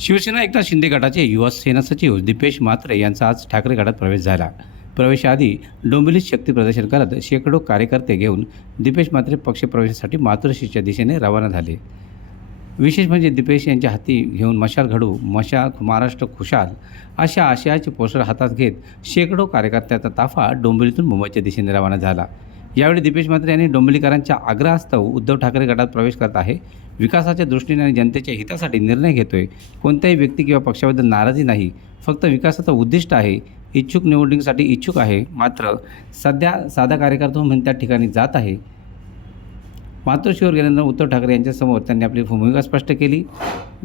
शिवसेना एकनाथ शिंदे गटाचे युवा सेना सचिव दीपेश म्हात्रे यांचा आज ठाकरे गटात प्रवेश झाला. प्रवेशाआधी डोंबिवलीत शक्ती प्रदर्शन करत शेकडो कार्यकर्ते घेऊन दीपेश म्हात्रे पक्षप्रवेशासाठी मातृशीच्या दिशेने रवाना झाले. विशेष म्हणजे दीपेश यांच्या हाती घेऊन मशाल घडू मशाल महाराष्ट्र खुशाल अशा आशयाचे पोस्टर हातात घेत शेकडो कार्यकर्त्याचा ताफा डोंबिवलीतून मुंबईच्या दिशेने रवाना झाला. यावेळी दीपेश म्हात्रे यांनी डोंबिवलीकरांच्या आग्रहास्तव उद्धव ठाकरे गटात प्रवेश करत आहे. विकासाच्या दृष्टीने आणि जनतेच्या हितासाठी निर्णय घेतोय. कोणत्याही व्यक्ती किंवा पक्षाबद्दल नाराजी नाही. फक्त विकासाचं उद्दिष्ट आहे. इच्छुक निवडणुकीसाठी इच्छुक आहे. मात्र सध्या साधा कार्यकर्ता म्हणून त्या ठिकाणी जात आहे. मातोश्रीवर गेल्यानंतर उद्धव ठाकरे यांच्यासमोर त्यांनी आपली भूमिका स्पष्ट केली.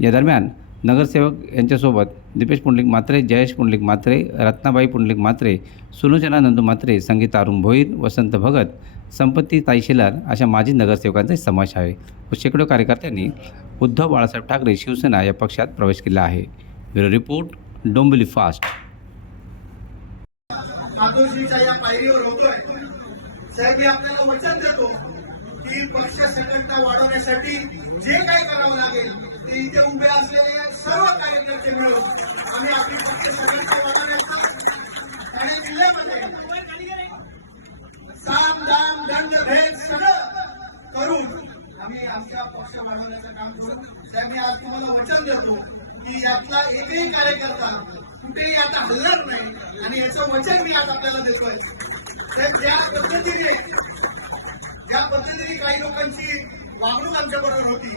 या दरम्यान नगरसेवक यांच्यासोबत दीपेश पुंडलिक मात्रे जयेश पुंडलिक मात्रे रत्नाबाई पुंडलिक मात्रे सुलोचना नंदू मात्रे संगीता अरुण भोईर वसंत भगत संपत्ती ताईशिलार अशा माजी नगरसेवकांचा समावेश आहे. व शेकडो कार्यकर्त्यांनी उद्धव बाळासाहेब ठाकरे शिवसेना या पक्षात प्रवेश केला आहे. Bureau report Dombivli fast. साहेब मी आपल्याला वचन देतो की पक्ष संघटना वाढवण्यासाठी जे काही करावं लागेल ते इथे उभे असलेले सर्व कार्यकर्ते मिळून आम्ही आपली पक्ष संघटना वाढवण्याचा ठाणे जिल्ह्यामध्ये साम दाम दंड भेद सगळं करून आम्ही आमचा पक्ष वाढवण्याचं काम करू त्यामुळे आज तुम्हाला वचन देतो की यातला एकही कार्यकर्ता कुठेही आता हल्लर नाही आणि याचं वचन मी आज आपल्याला देतोय. तर ज्या पद्धतीने ज्या पद्धतीने काही लोकांची वागणूक आमच्या बरोबर होती.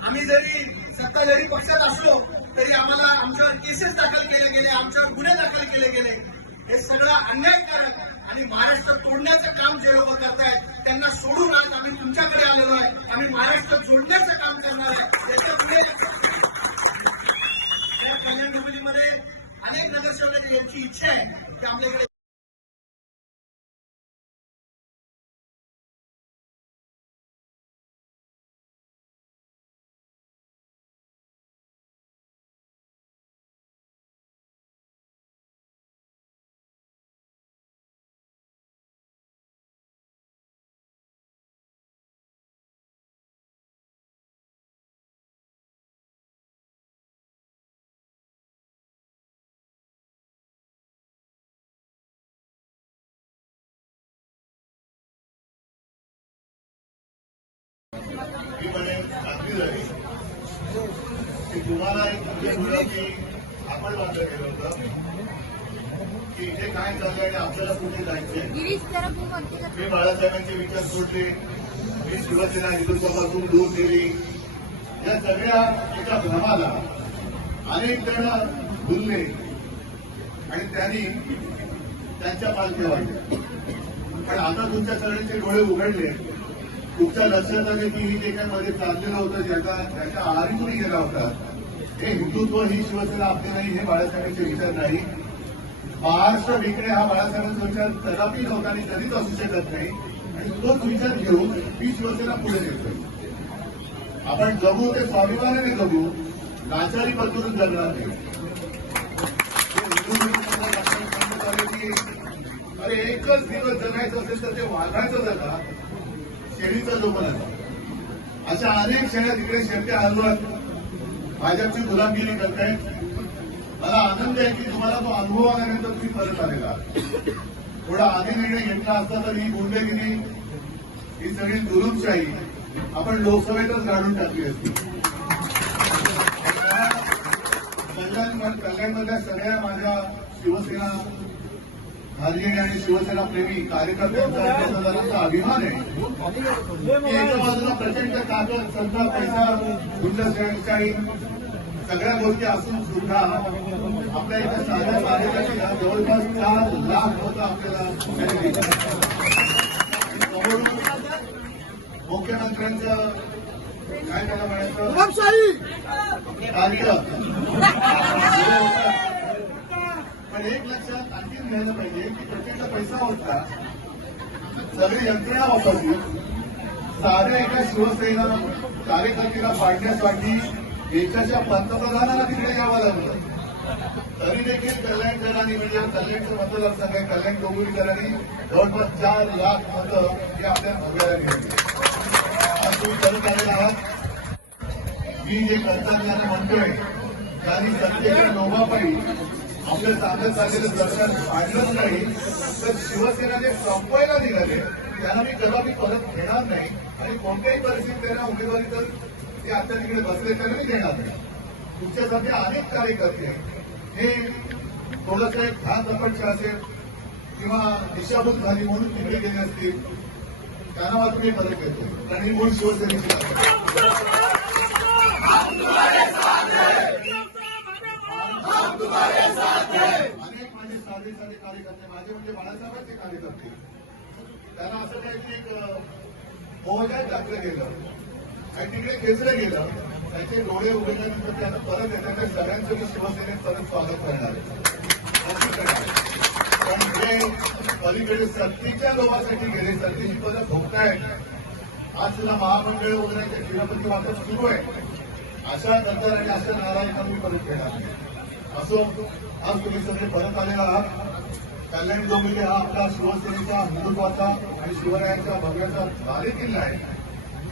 आम्ही जरी सत्ताधारी पक्षात असलो तरी आम्हाला आमच्यावर केसेस दाखल केले गेले आमच्यावर गुन्हे दाखल केले गेले. हे सगळं अन्यायकारक आणि महाराष्ट्र तोडण्याचं काम जे लोक करतायत त्यांना सोडून आज आम्ही तुमच्याकडे आलेलो आहे. आम्ही महाराष्ट्र जोडण्याचं काम करणार आहे. त्याच्यापुढे या कल्याण डोंबिवलीमध्ये अनेक नगरसेवकांची यांची इच्छा आहे की आपल्याकडे आपण बांधलं गेलं होतं की इथे काय चाललंय आणि आपल्याला कुठे जायचंय? गिरीश जरा फोन वरती कर. मी बाळासाहेबांचे विचार सोडले. मी शिवसेना हिंदुत्वापासून दूर केली या सगळ्या एका भ्रमाला अनेक जण भुलले आणि त्यांनी त्यांच्या पालख्या वाढल्या. पण आता तुमच्या सगळ्यांचे डोळे उघडले. तुमच्या लक्षात आले की ही जे काही मध्ये चाललेलं होतं ज्याचा त्याच्या आहारी तुम्ही गेला होता? हे हिंदुत्व ही शिवसेना आपली नाही हे बाळासाहेबांचे विचार नाही. महाराष्ट्र विकणे हा बाळासाहेबांचा विचार तथापि लोकांनी कधीच असू शकत नाही. आणि तोच विचार घेऊन ही शिवसेना पुढे नेतोय. आपण जगू ते स्वाभिमानाने जगू लाचारी पद्धतीने जगणार नाही. अरे एकच दिवस जगायचं असेल तर ते वाघाचं जगा. शेळीचा जो नका अशा अनेक शेळ्या तिकडे शेळके हलवत. भाजपची गुलामगिरी करतायत मला आनंद आहे की तुम्हाला तो अनुभव आल्यानंतर तुम्ही परत आलेला थोडा आधी निर्णय घेतला असता तर ही गुंडेगिरी ही सगळी दुरुपशाही आपण लोकसभेतच काढून टाकली असती. कल्याण कल्याणमधल्या सगळ्या माझ्या शिवसेना भाजपी आणि शिवसेना प्रेमी कार्यकर्त्यांचा अभिमान आहे. की एका बाजूला प्रचंड ताकद सत्ता पैसा गुंडशाही सगळ्या गोष्टी असून सुद्धा आपल्या इथे साध्या कार्यकर्त्या जवळपास चार लाख मतं आपल्याला मुख्यमंत्र्यांचं काय त्याला म्हणायचं? कार्य पण एक लक्षात आणखी घ्यायला पाहिजे की प्रचंड पैसा होता. सगळी यंत्रणा वापरली. साध्या एका शिवसेना कार्यकर्त्याला पाडण्यासाठी देशाच्या पंतप्रधानाला तिकडे यावं लागलं. तरी देखील कल्याणकरांनी म्हणजे या कल्याणचं मतदारसंघ आहे कल्याण डोंबिवलीकरांनी जवळपास चार लाख मतं हे आपल्या भोग्याला मिळाली. तुम्ही करत आलेला आहात. मी जे कर्तज्ञानं म्हणतोय त्यांनी सत्तेच्या लोभापायी आपलं चांगलं चाललेलं दर्शन पाडलंच नाही. तर शिवसेना जे संपवायला निघाले. त्यांना मी कदापि परत घेणार नाही. आणि कोणत्याही परिस्थितीत त्यांना उमेदवारी तर ते आता तिकडे बसले त्यांना मी देणार नाही. तुमच्यासारखे अनेक कार्यकर्ते हे थोडंसं एक ध्यान अपक्ष असेल किंवा दिशाभूत झाली म्हणून तिकडे गेले असतील त्यांना मात्र मी मदत घेतो आणि मूळ शिवसेनेची आहे. अनेक माझे साधे साधे कार्यकर्ते माझे म्हणजे बाळासाहेबांचे कार्यकर्ते. त्यांना असं काहीतरी एक मोहजात टाकलं गेलं. आणि तिकडे खेचलं गेलं. त्याचे डोळे उघडल्यानंतर त्यांना परत येतात सगळ्यांचं मी शिवसेनेत परत स्वागत करणार आहे. नक्की करणार. पण जे पलीकडे सक्तीच्या लोकांसाठी गेले सक्तीची पदं भोगतायत. आज सुद्धा महामंडळ वगैरे तिरुपती वाटप सुरू आहे. अशा नंतर आणि अशा नारायण मी परत घेणार नाही. असो आज तुम्ही सगळे परत आलेला आहात. कल्याण डोंबिवली हा आपला शिवसेनेचा हिंदुत्वाचा आणि शिवरायांचा भव्याचा बाले किल्ला आहे.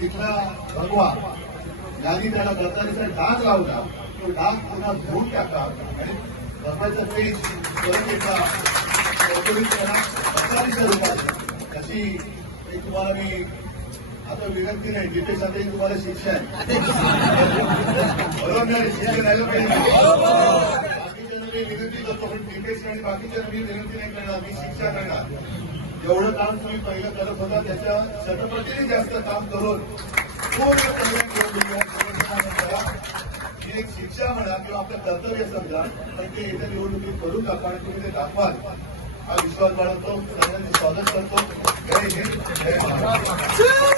तिथला भगवा यांनी त्याला गद्दारीचा डाग लावला. तो डाग पुन्हा धुवून टाका आणि भगवाचा तेज परत एकदा प्रज्वलित गद्दारीच्या रूपात. अशी एक तुम्हाला मी आता विनंती नाही जिथे तुम्हाला शिक्षा आहे. बरोबर नाही शिक्षण आलं पाहिजे मी विनंती करतो पण दीपेश आणि बाकीच्या मी विनंती नाही करणार मी शिक्षा करणार. एवढं काम तुम्ही पहिलं करत होता त्याच्या शतपटीने जास्त काम करून पूर्ण कल्याण करून दिलं. एक शिक्षा म्हणा किंवा आपलं कर्तव्य समजा पण ते येत्या निवडणुकीत करू दाखवा आणि तुम्ही ते दाखवाल. हा विश्वास बाळगतो सगळ्यांचे स्वागत करतो. जय हिंद जय महाराष्ट्र.